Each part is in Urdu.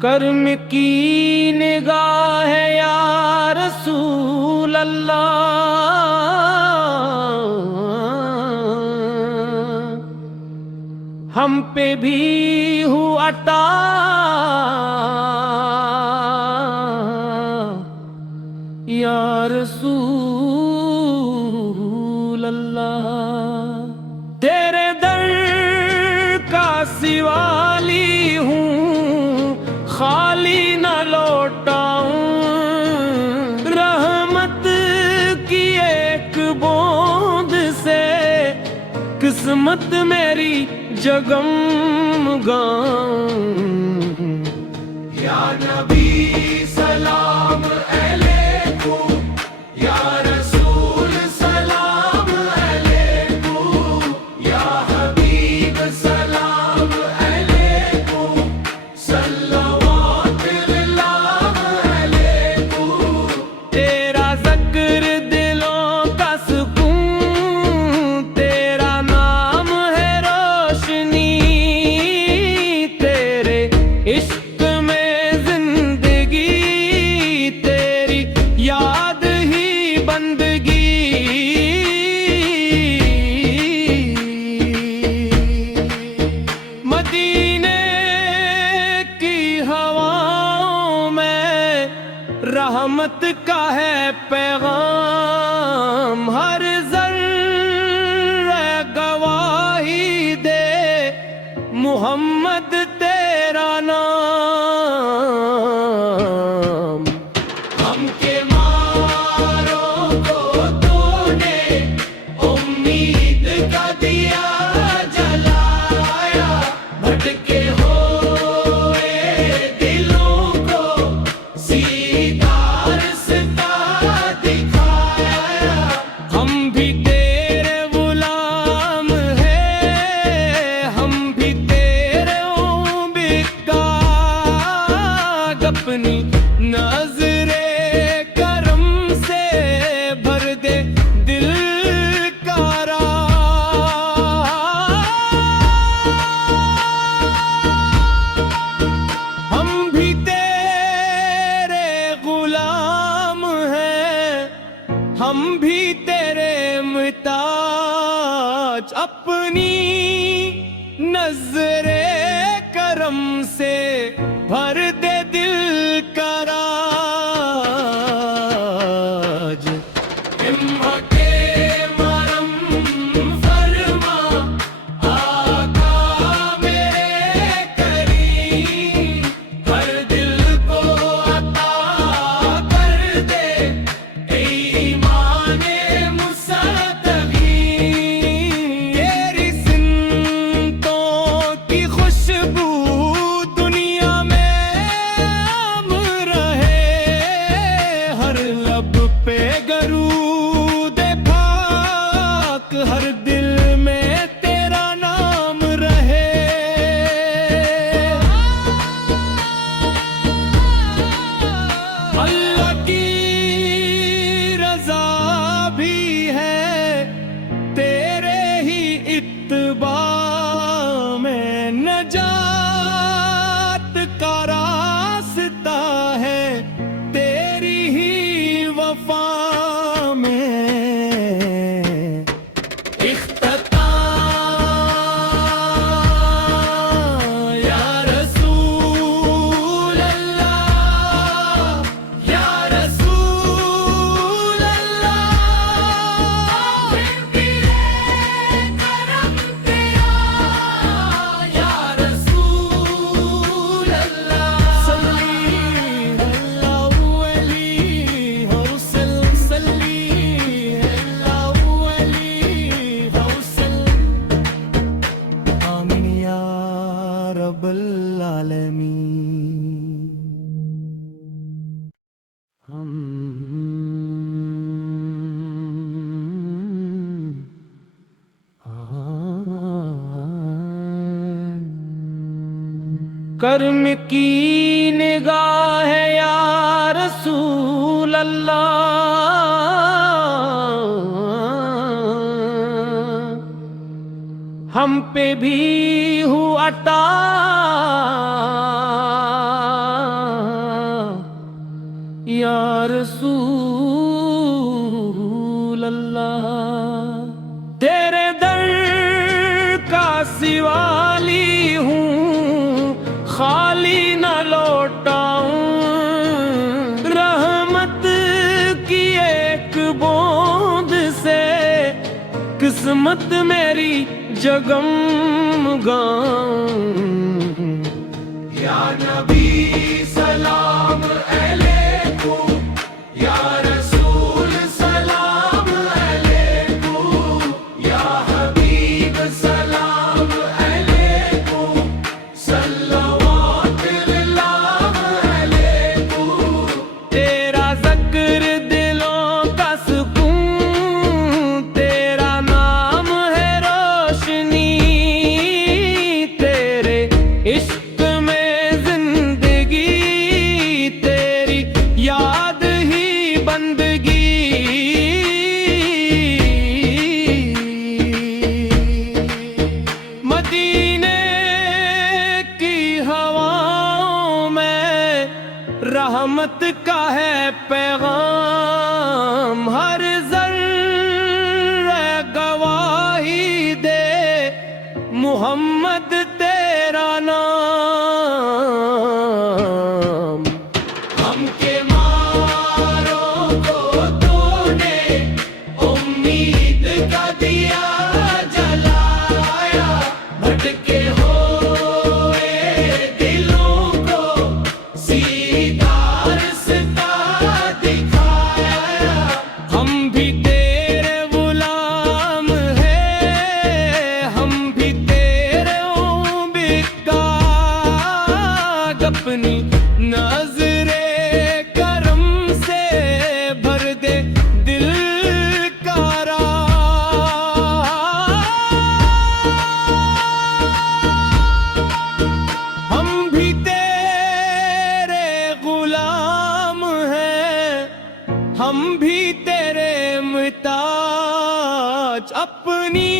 کرم کی نگاہ ہے یا رسول اللہ، ہم پہ بھی ہوا عطا یا رسول اللہ، تیرے در کا سوالی ہوں، خالی نہ لوٹاؤں، رحمت کی ایک بوند سے قسمت میری جگمگاؤں، یا نبی سلام علیکم، یا رسول سلام علیکم، یا حبیب سلام علیکم، صلوات اللہ علیکم، تیرا ذکر دلوں کا سکون، تیرا نام ہے روشنی، تیرے عشق میں زندگی، تیری یاد ہی بندگی، مدینے کی ہواؤں میں رحمت کا ہے پیغام، ہر ذرہ گواہی دے محمد تیرا نام، ہم کے ماروں کو تو نے امید کا دیا جلایا، بھٹکے ہوئے دلوں کو سیدھا رستہ دکھایا، ہم بھی تیرے غلام ہیں، ہم بھی تیرے عبید، اپنی نظر کرم سے بھر دے دل کا راز، ہم بھی تیرے غلام ہیں، ہم بھی تیرے محتاج، اپنی نظر کرم سے بھر دے دل کا راج، ہمت مرم فرما آقا میرے کریم، ہر دل کو عطا کر دے ایمان مستقیم، تیری سنتوں کی خوشبو دنیا میں عام رہے، ہر لب پہ درود پاک، ہر دل میں تیرا نام رہے، اللہ کی رضا بھی ہے تیرے ہی اتباع میں، نجات کا راستہ ہے تیری ہی وفا میں، اختتام یا رسول اللہ، یا رسول اللہ، کرم تیرا یا رسول اللہ، صلی اللہ علیہ وسلم، صلی اللہ علیہ وسلم، آمین یا رب العالمین۔ کرم کی نگاہ ہے یا رسول اللہ ہم پہ بھی ہوا عطا یا رسول اللہ تیرے در کا سوالی ہوں خالی نہ لوٹاؤں رحمت کی ایک بوند سے قسمت میری جگمگاؤں یا نبی سلام علیکم یا رسول سلام علیکم یا حبیب سلام علیکم صلوات اللہ علیکم تیرا ذکر دلوں کا سکون تیرا نام ہے روشنی تیرے عشق میں زندگی تیری یاد ہی بندگی مدینے کی ہواؤں میں رحمت کا ہے پیغام ہر ذرہ گواہی دے محمد تیرا نام ہم کے ماروں کو تو نے امید کا دیا جلایا بھٹکے ہوئے دلوں کو سیدھا رستہ دکھایا ہم بھی تیرے غلام ہیں ہم بھی تیرے عبید کا اپنی نظر کرم سے بھر دے دل کا ہم بھی تیرے غلام ہیں ہم بھی تیرے محتاج اپنی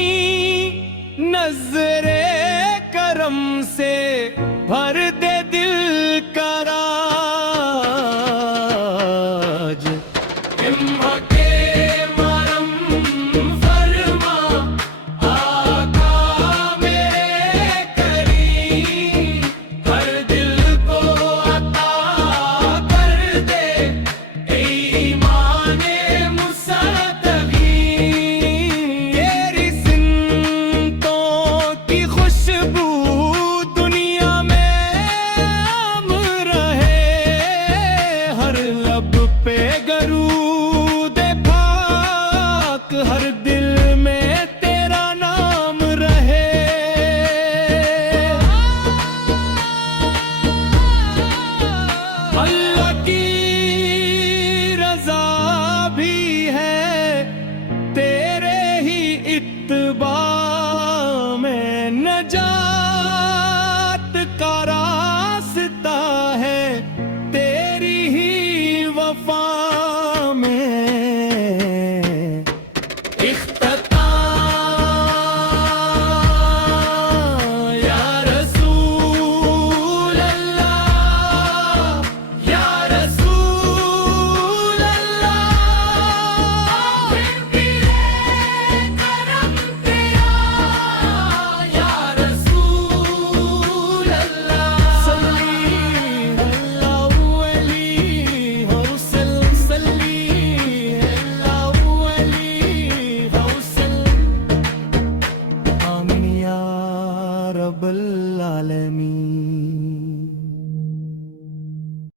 نظر کرم سے بھر دے دل کا راج ہمت مرم فرما آقا میرے کریم ہر دل کو عطا کر دے ایمان مستقیم تیری سنتوں کی خوشبو دنیا میں عام رہے ہر لب پہ درود پاک ہر دل میں تیرا نام رہے اللہ کی رضا بھی ہے تیرے ہی اتباع میں نجات کا راستہ ہے تیری ہی وفا میں اختتام یا رسول اللہ یا رسول اللہ کرم تیرا یا رسول اللہ صلی اللہ علیہ وسلم صلی اللہ علیہ وسلم آمین یا رب العالمین